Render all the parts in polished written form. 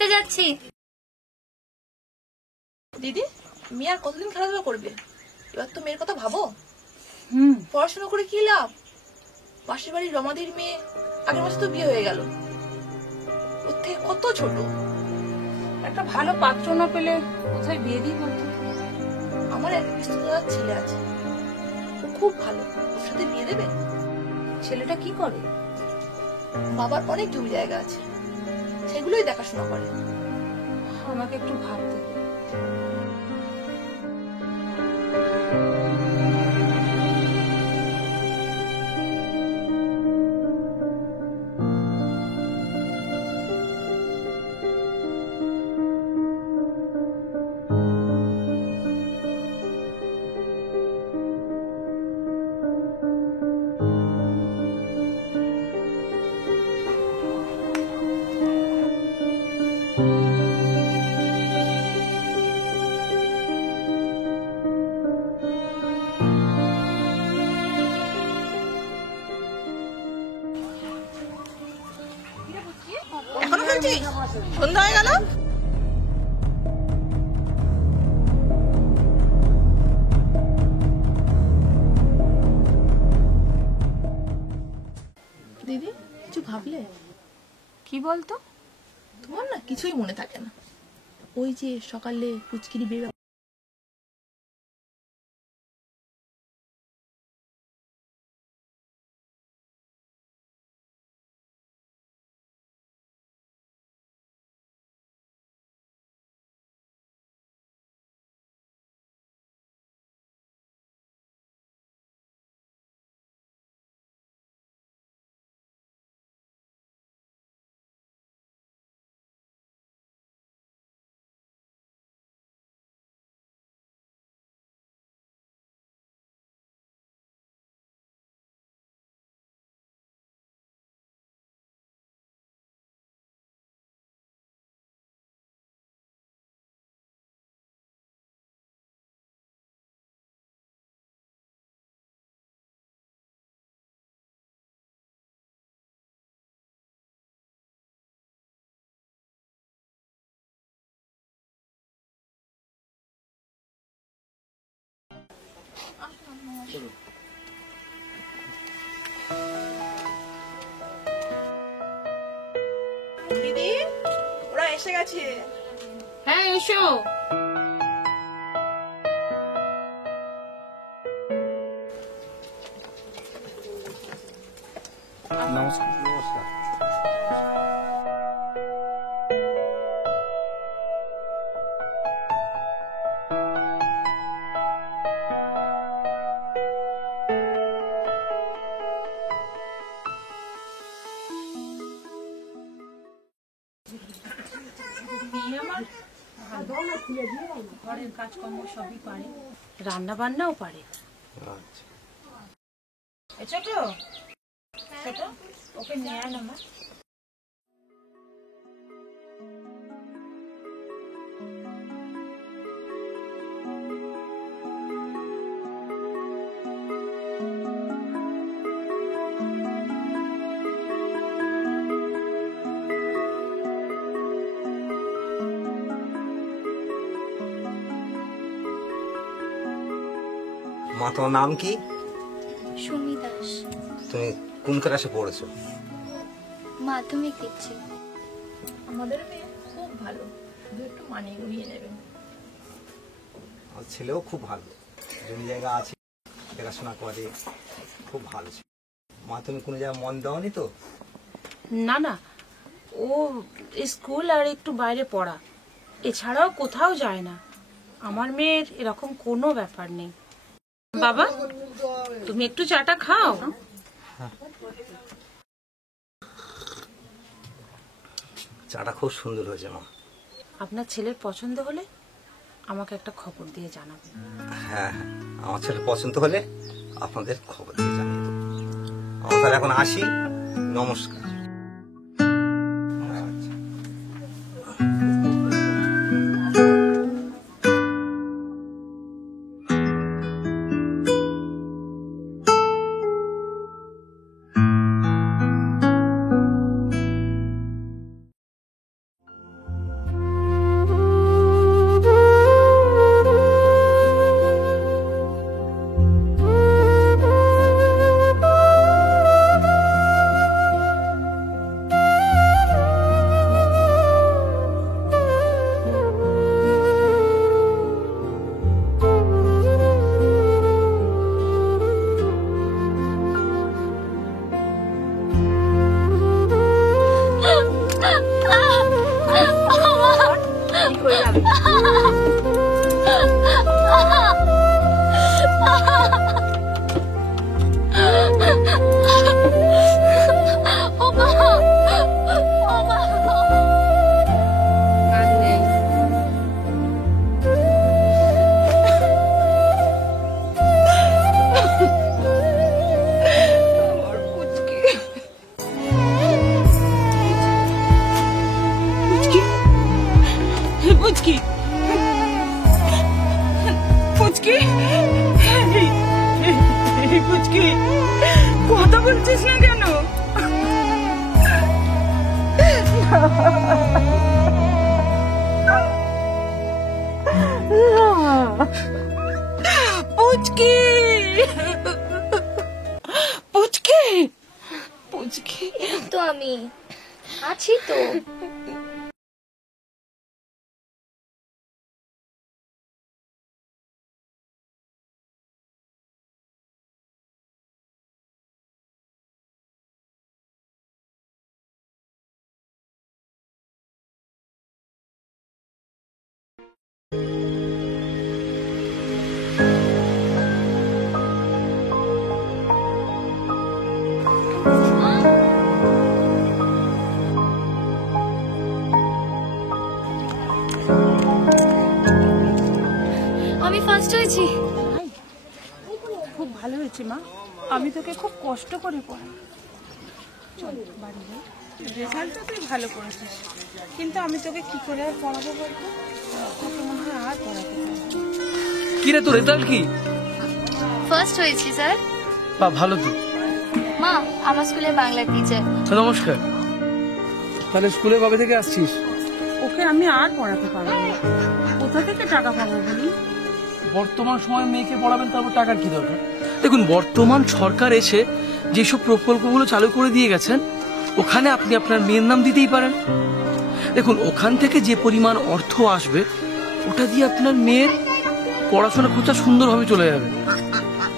খেলতে যাচ্ছি। দিদি, মেয়ে আর কতদিন খেলাধুলা করবে? এবার তো মেয়ের কথা ভাবো। পড়াশোনা করে কি লাভ? পাশের বাড়ির রমাদির মেয়ে আগের মাসে তো বিয়ে হয়ে গেল, ওর থেকে কত ছোট। একটা ভালো পাত্র না পেলে কোথায় বিয়ে দিই বলতো? আমার এক রিশতেদার ছেলে আছে, ও খুব ভালো, ওর সাথে বিয়ে দেবে? ছেলেটা কি করে? বাবার অনেক জমি জায়গা আছে, সেগুলোই দেখাশোনা করে। আমাকে একটু ভাবতে দে। এখনো খেলছি? সন্ধ্যা হয়ে গেল। দিদি, কিছু ভাবলে? কি বলতো? তোমার না কিছুই মনে থাকে না। ওই যে সকালে পুচকিরি বের দিদি, ওরা এসে গেছে। হ্যাঁ, এসো। নমস্কার। নমস্কার। ঘরের কাজকর্ম সবই পারে, রান্না বান্নাও পারে। ছোট ছোট, ওকে নিয়ে আয় না মা। মা, তোমার নাম কি? সুমি দাস। তুমি কোন ক্লাসে পড়েছো? মাধ্যমিক দিচ্ছি। আমাদের মেয়ে খুব ভালো, শুধু একটু মানিয়ে গুনিয়ে নেবেন। আমার ছেলেও খুব ভালো, জমি জায়গা আছে, দেখাশোনা করে, খুব ভালো ছিল। মা, তুমি কোনো জায়গায় মন দাওনি তো? না না, ও স্কুল আর একটু বাইরে পড়া, এছাড়াও কোথাও যায় না। আমার মেয়ের এরকম কোনো ব্যাপার নেই। বাবা, তুমি একটু চাটা খাও। চাটা খুব সুন্দর হয়েছে মা। আপনার ছেলের পছন্দ হলে আমাকে একটা খবর দিয়ে জানাবেন। হ্যাঁ, আমার ছেলে পছন্দ হলে আপনাদের খবর দিয়ে জানিয়ে দেবো। আমরা তাহলে এখন আসি, নমস্কার। পুচকি, পুচকি কথা বলছিস না কেন? পুচকি, পুচকি, পুচকি তো আমি আছি তো। আমি ফার্স্ট হয়েছি। খুব ভালো হয়েছে মা, আমি তোকে খুব কষ্ট করে পড়াই। চল বাড়ি যাই। রেজাল্টটা তুই ভালো করেছিস, কিন্তু আমি তোকে কি করে আর পড়াবো বলতো? তোকে মনে হয় আর পড়াতে পারবো না। কি রে তোর রেজাল্ট কি? ফার্স্ট হয়েছি স্যার। বা ভালো তো। মা আমার স্কুলে বাংলা টিচার। নমস্কার। তাহলে স্কুলে কবে থেকে আসছিস? ওকে আমি আর পড়াতে পারবো না। কোথা থেকে টাকা পাবো বলি? বর্তমান সময় মেয়েকে পড়াবেন, তারপর টাকার কি দরকার? দেখুন, বর্তমান সরকার এসে যেসব প্রকল্পগুলো চালু করে দিয়ে গেছেন, ওখানে আপনি আপনার মেয়ের নাম দিতেই পারেন। দেখুন, ওখান থেকে যে পরিমাণ অর্থ আসবে, ওটা দিয়ে আপনার মেয়ের পড়াশোনা খরচা সুন্দরভাবে চলে যাবে।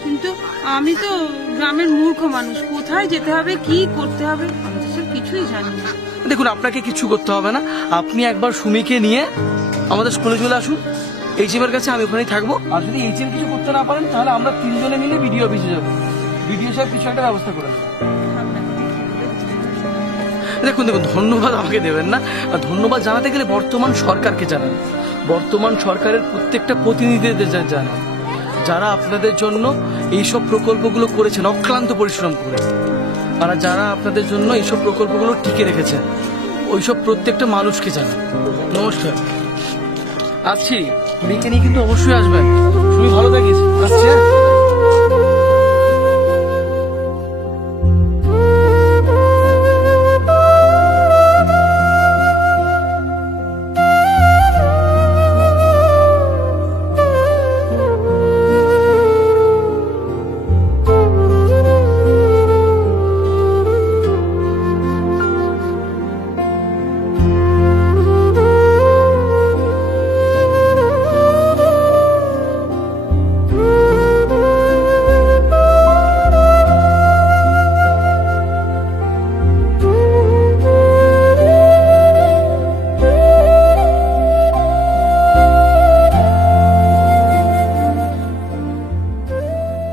কিন্তু আমি তো গ্রামের মূর্খ মানুষ, কোথায় যেতে হবে, কি করতে হবে আমি তো সব কিছুই জানি না। দেখুন, আপনাকে কিছু করতে হবে না। আপনি একবার সুমিকে নিয়ে আমাদের স্কুলে চলে আসুন। এইচএম এর কাছে আমি ওখানেই থাকবো। আর যদি এইচএম কিছু করতে না পারেন, তাহলে আমরা 3 জনে মিলে বিডিও অফিসে যাবো। বিডিও সাহেব কিছু একটা ব্যবস্থা করে দেবে। দেখুন, ধন্যবাদ আমাকে দেবেন না। ধন্যবাদ জানাতে গেলে বর্তমান সরকারকে জানান। বর্তমান সরকারের প্রত্যেকটা প্রতিনিধিদের জানান, যারা আপনাদের জন্য এইসব প্রকল্পগুলো করেছেন অক্লান্ত পরিশ্রম করে। আর যারা আপনাদের জন্য এইসব প্রকল্পগুলো টিকে রেখেছেন, ওইসব প্রত্যেকটা মানুষকে জানান। নমস্কার। আসছি, মেয়েকে নিয়ে কিন্তু অবশ্যই আসবেন। তুমি ভালো থাকিস। আসছি।